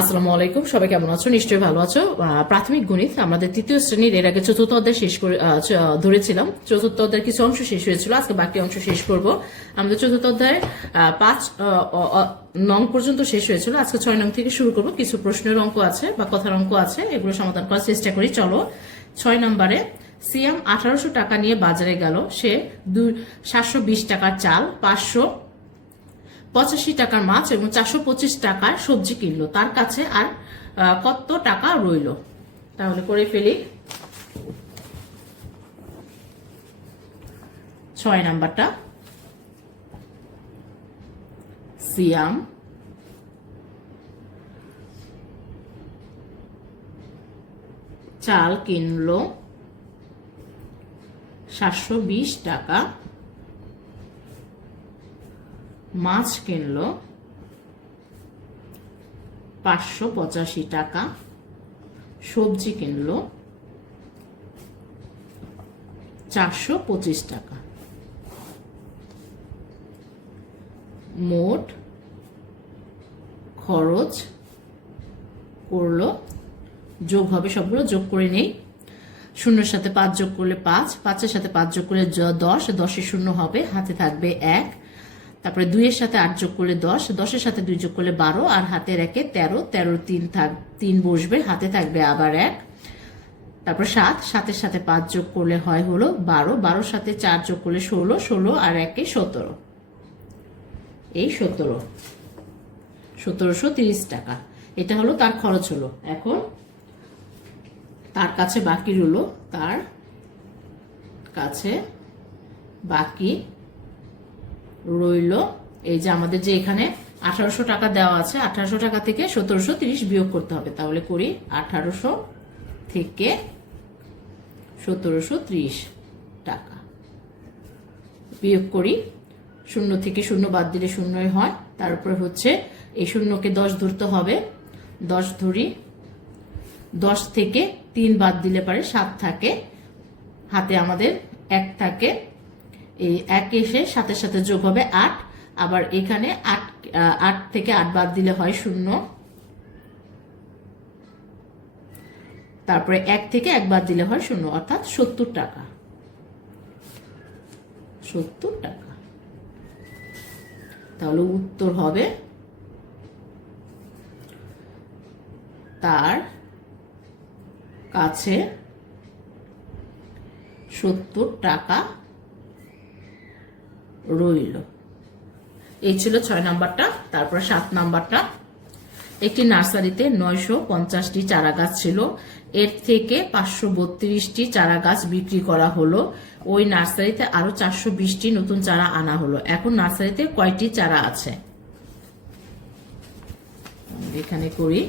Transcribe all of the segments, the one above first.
আসসালামু আলাইকুম, সবাই কেমন আছো? নিশ্চয়ই ভালো আছো। প্রাথমিক গণিত আমাদের তৃতীয় শ্রেণীর এর আগে চতুর্থ অধ্যায় শেষ করে ধরেছিলাম। চতুর্থ অধ্যায়ের কিছু অংশ শেষ হয়েছিল, আজকে বাকি অংশ শেষ করব। আমাদের চতুর্থ অধ্যায় 5 নং পর্যন্ত শেষ হয়েছিল, আজকে 6 নং থেকে শুরু করব। কিছু প্রশ্নের অঙ্ক আছে বা কথার অঙ্ক আছে, এগুলো সমাধান করার চেষ্টা করি। চলো, 6 নম্বরে সিয়াম 1800 টাকা নিয়ে বাজারে গেল। সে 720 টাকার চাল, 585 টাকার মাছ এবং 425 টাকার সবজি কিনলো। তার কাছে আর কত টাকা রইল? তাহলে করে ফেলি। 6 নাম্বারটা, সিয়াম চাল কিনলো 720 টাকা, মাছ কিনলো 585 টাকা, সবজি কিনলো 425 টাকা। মোট খরচ করলো, যোগ হবে, সবগুলো যোগ করে নেই। শূন্যের সাথে 5 যোগ করলে 5, 5-এর সাথে 5 যোগ করলে 10, 10-এ শূন্য হবে, হাতে থাকবে 1। তারপরে 2-এর সাথে 8 যোগ করলে 10, 10-এর সাথে 2 যোগ করলে 12, আর হাতের 1-এ 13, 13 3 বসবে, হাতে থাকবে আবার 1। তারপর 7, 7-এর সাথে 5 যোগ করলে হয় হলো 12, 12-এর সাথে 4 যোগ করলে 16, 16 আর 1-এ 17। এই 1730 টাকা। এটা হলো তার খরচ হলো। এখন তার কাছে বাকি রইলো, তার কাছে বাকি রইল, এই যে আমাদের যে এখানে 1800 টাকা দেওয়া আছে, 1800 টাকা থেকে 1730 বিয়োগ করতে হবে। তাহলে করি, 1800 থেকে 1730 টাকা বিয়োগ করি। শূন্য থেকে শূন্য বাদ দিলে শূন্যই হয়। তারপরে হচ্ছে এই শূন্যকে 10 ধরতে হবে, 10 ধরি। 10 থেকে 3 বাদ দিলে পারে 7 থাকে, হাতে আমাদের 1 থাকে। এই 1 এসে 7-এর সাথে যোগ হবে 8, আবার এখানে 8 থেকে 8 বাদ দিলে হয় 0। তারপরে 1 থেকে 1 বাদ দিলে হয় 0, অর্থাৎ 70 টাকা। 70 টাকা। তাহলে উত্তর হবে তার কাছে 70 টাকা রইল। এই ছিল 6 নাম্বারটা। তারপর 7 নাম্বারটা, একটি নার্সারিতে 950টি চারা গাছ ছিল, এর থেকে 532টি চারা গাছ বিক্রি করা হলো। ওই নার্সারিতে আরো 420টি নতুন চারা আনা হলো। এখন নার্সারিতে কয়টি চারা আছে? এখানে করি,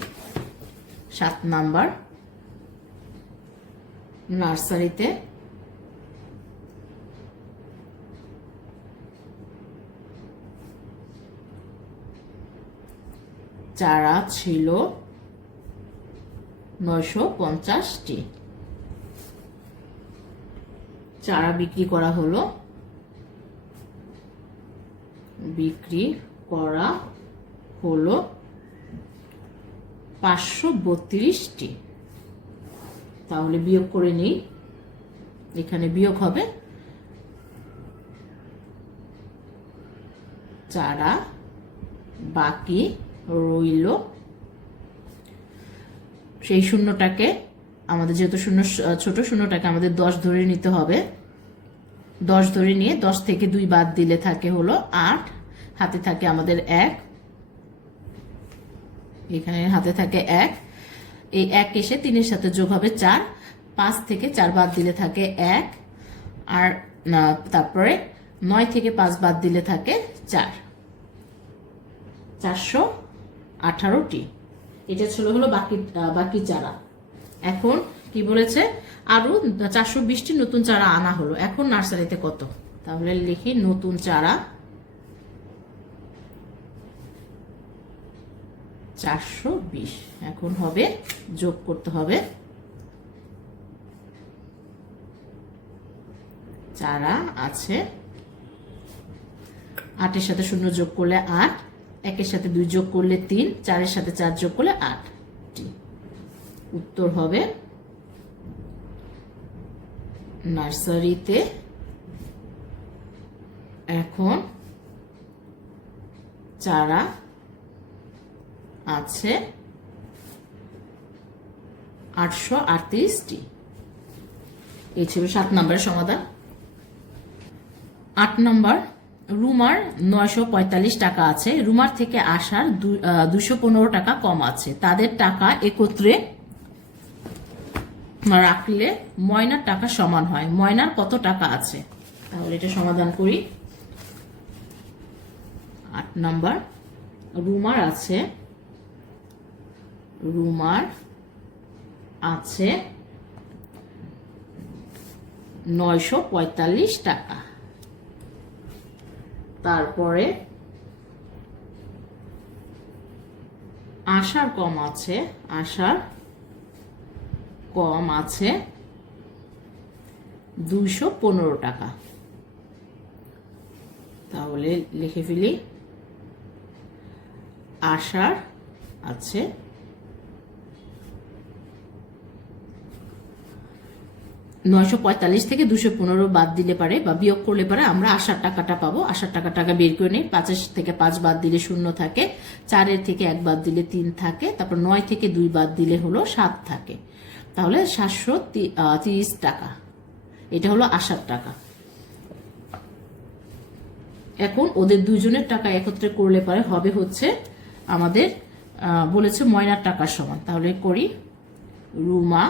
7 নাম্বার, নার্সারিতে চারা ছিল 950টি, চারা বিক্রি করা হলো, বিক্রি করা হলো 532টি। তাহলে বিয়োগ করে নিই, এখানে বিয়োগ হবে, চারা বাকি রইল। সেই শূন্যটাকে আমাদের, যেহেতু শূন্য ছোট, শূন্যটাকে আমাদের 10 ধরে নিতে হবে। 10 ধরে নিয়ে 10 থেকে 2 বাদ দিলে থাকে হলো 8, হাতে থাকে আমাদের 1, এখানে হাতে থাকে 1। এই 1 এসে 3-এর সাথে যোগ হবে 4, 5 থেকে 4 বাদ দিলে থাকে 1, আর তারপরে 9 থেকে 5 বাদ দিলে থাকে 4, 418টি। এটা ছিল হলো বাকি চারা। এখন কি বলেছে, আরো 420টি নতুন চারা আনা হলো। এখন নার্সারিতে কত? তাহলে লিখি, নতুন চারা 420। এখন হবে, যোগ করতে হবে, চারা আছে 8-এর সাথে 0 যোগ করলে 8, 1 এর সাথে 2 যোগ করলে 3, 4 এর সাথে 4 যোগ করলে 8টি। উত্তর হবে নার্সারিতে এখন চারা আছে 838টি। এই ছিল 7 নম্বরের সমাধান। 8 নম্বর, রুমার 945 টাকা আছে, রুমার থেকে আসার 215 টাকা কম আছে, তাদের টাকা একত্রে রাখলে ময়নার টাকা সমান হয়, ময়নার কত টাকা আছে? তাহলে এটা সমাধান করি। 8 নম্বর, রুমার আছে 945 টাকা। তারপরে আশার কম আছে 215 টাকা। তাহলে লিখে ফেলি, আশার আছে 945 থেকে 215 বাদ দিলে পারে বা বিয়োগ করলে পারে আমরা আশার টাকাটা পাবো। আশার টাকা বের করে নেই। 5 থেকে 5 বাদ দিলে 0 থাকে, 4 থেকে 1 বাদ দিলে 3 থাকে, তারপর 9 থেকে 2 বাদ দিলে হলো 7 থাকে। তাহলে 730 টাকা, এটা হলো আশার টাকা। এখন ওদের দুজনের টাকা একত্রে করলে পারে হবে হচ্ছে আমাদের বলেছে ময়নার টাকার সমান। তাহলে করি, রুমা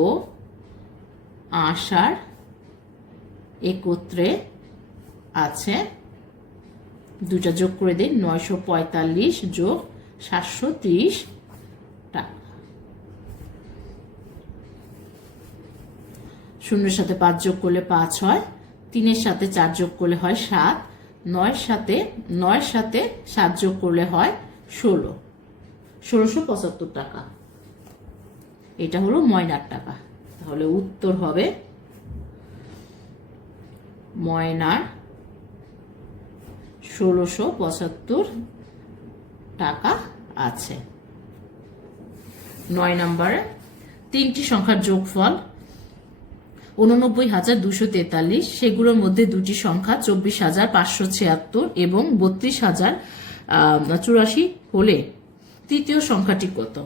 ও আশার একত্রে আছে, দুটা যোগ করে দিন, 945 যোগ 730 টাকা। 0 সাথে 5 যোগ করলে 5 হয়, 3 সাথে 4 যোগ করলে হয় 7, 9 সাথে 7 যোগ করলে হয় 1675 টাকা। এটা হলো ময়নার টাকা। তাহলে উত্তর হবে ময়নার 1675 টাকা আছে। 9 নম্বরে 3টি সংখ্যার যোগফল 89,243, সেগুলোর মধ্যে দুটি সংখ্যা 24,576 এবং 32,084 হলে তৃতীয় সংখ্যাটি কত?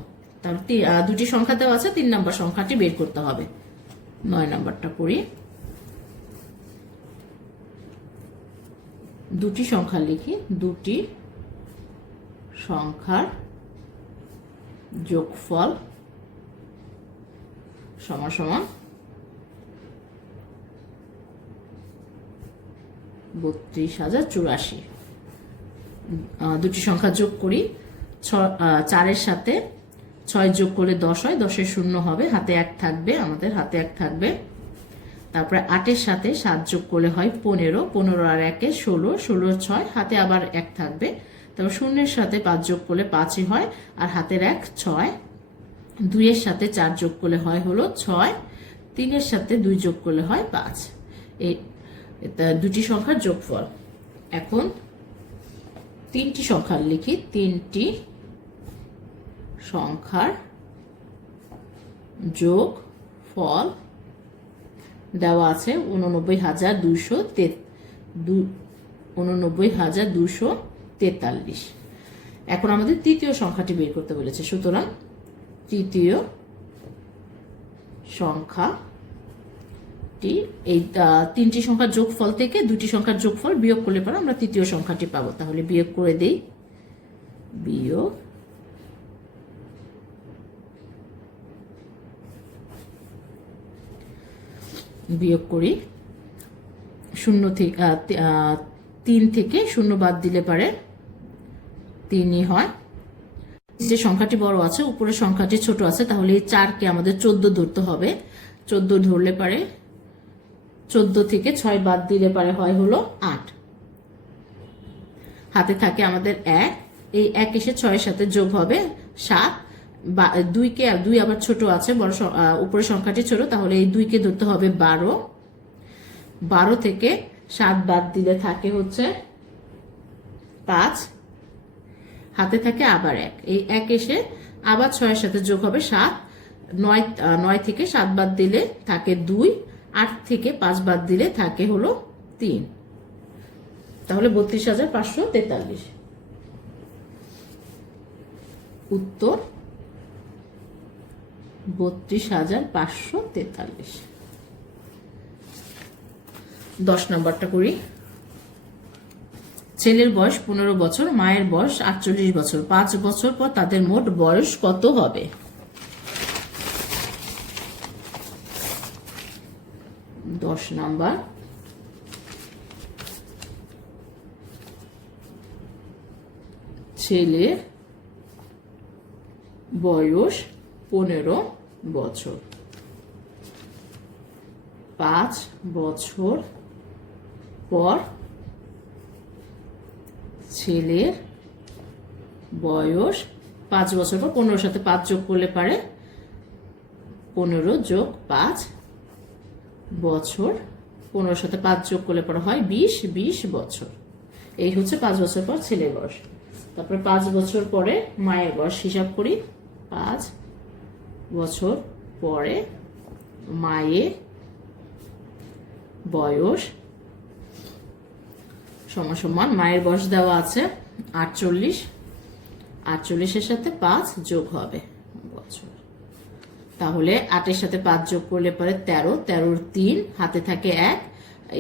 তাহলে দুটি সংখ্যা দেওয়া আছে, 3 নম্বর সংখ্যাটি বের করতে হবে। 9 নম্বরটা পড়ি, দুটি সংখ্যা লিখি, দুটি সংখ্যার যোগফল সমান সমান 32,084। দুটি সংখ্যা যোগ করি, 4 সাথে 6 যোগ করলে 10 হয়, 10 শূন্য হবে, হাতে 1 থাকবে, আমাদের হাতে 1 থাকবে। তারপরে 8 সাথে 7 যোগ করলে হয় 15, 15 আর 1 16, 16 6, হাতে আবার 1 থাকবে। তারপর 0 সাথে 5 যোগ করলে 5ই হয়, আর হাতের 1 6, 2 সাথে 4 যোগ করলে হয় হলো 6, 3 সাথে 2 যোগ করলে হয় 5। এই দুটি সংখ্যার যোগফল। এখন 3টি সংখ্যা লিখি, 3টি সংখ্যার যোগফল দেওয়া আছে 89,243। এখন আমাদের তৃতীয় সংখ্যাটি বের করতে বলেছে, সুতরাং তৃতীয় সংখ্যাটি, এই 3টি সংখ্যার যোগফল থেকে দুটি সংখ্যার যোগফল বিয়োগ করলে পরে আমরা তৃতীয় সংখ্যাটি পাবো। তাহলে বিয়োগ করে দেই, বিয়োগ করি, 3 থেকে 0 বাদ দিলে পারে 3ই হয়। যে সংখ্যাটি বড় আছে, উপরের সংখ্যাটি ছোট আছে, তাহলে এই 4কে আমাদের 14 ধরতে হবে। 14 ধরলে পারে 14 থেকে 6 বাদ দিলে পারে হয় হলো 8। হাতে থাকে আমাদের 1, এই 1 এসে 6 সাথে যোগ হবে 7, 2 আবার ছোট আছে, বড় উপরের সংখ্যাটি ছোট, তাহলে এই 2কে ধরতে হবে 12। 12 থেকে 7 বাদ দিলে থাকে হচ্ছে 5, হাতে থাকে আবার 1, এই 1 এসে আবার 6-এর সাথে যোগ হবে 7, 9 থেকে 7 বাদ দিলে থাকে 2, 8 থেকে 5 বাদ দিলে থাকে হলো 3, তাহলে 32,543। উত্তর 32,543। 10 নম্বরটা করি। ছেলের বয়স 15 বছর, মায়ের বয়স 48 বছর। 5 বছর পর তাদের মোট বয়স কত হবে? দশ নাম্বার, ছেলের বয়স 15 বছর। 5 বছর পর ছেলের বয়স 5 বছর পর 15-এর সাথে 5 যোগ করলে পারে 15 যোগ 5 বছর, 15-এর সাথে 5 যোগ করলে পরে হয় 20 বছর। এই হচ্ছে 5 বছর পর ছেলের বয়স। তারপরে 5 বছর পরে মায়ের বয়স হিসাব করি। 5 বছর পরে মায়ের বয়স সমান মায়ের বয়স দেওয়া আছে 48, 48-এর সাথে 5 যোগ হবে বছর, তাহলে 8-এর সাথে 5 যোগ করলে পরে 13, 13-র 3, হাতে থাকে 1,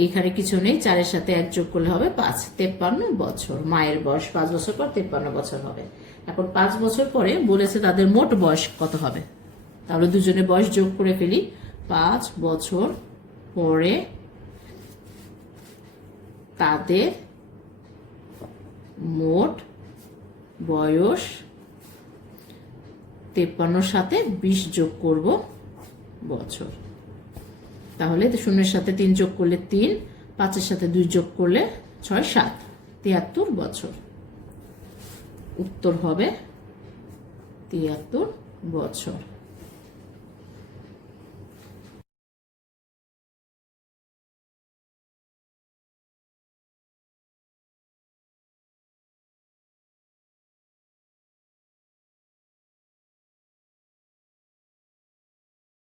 এখানে কিছু নেই, 4-এর সাথে 1 যোগ করলে হবে 5, 53 বছর। মায়ের বয়স 5 বছর পর 53 বছর হবে। এখন 5 বছর পরে বলেছে তাদের মোট বয়স কত হবে, তাহলে দুজনের বয়স যোগ করে ফেলি। 5 বছর পরে তাদের মোট বয়স, 53-র সাথে 20 যোগ করব বছর, তাহলে 0-এর সাথে 3 যোগ করলে 3, 5-এর সাথে 2 যোগ করলে 6, 7, 73 বছর। উত্তর হবে 73 বছর।